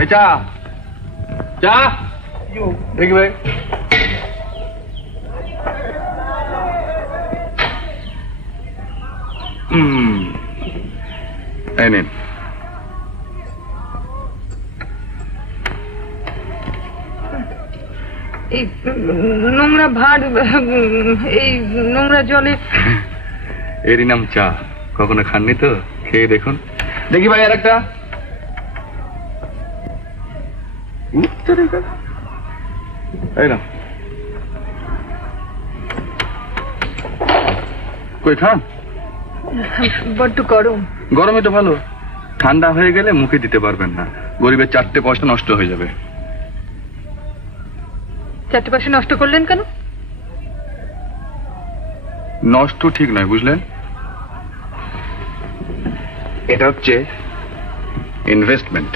এই চা চা দেখি ভাই। এই নিন। এই নোংরা ভার, এই নোংরা জলে। এরই নাম চা। কখনো খাননি তো, খেয়ে দেখুন। দেখি ভাই আর একটা। এই না কই খান। বড্ড গরম। গরমে তো ভালো, ঠান্ডা হয়ে গেলে মুখে দিতে পারবেন না। গরিবের 4টে পয়সা নষ্ট হয়ে যাবে। 4টে পয়সা নষ্ট করলেন কেন? নষ্ট ঠিক নয়, বুঝলেন? এটা হচ্ছে ইনভেস্টমেন্ট।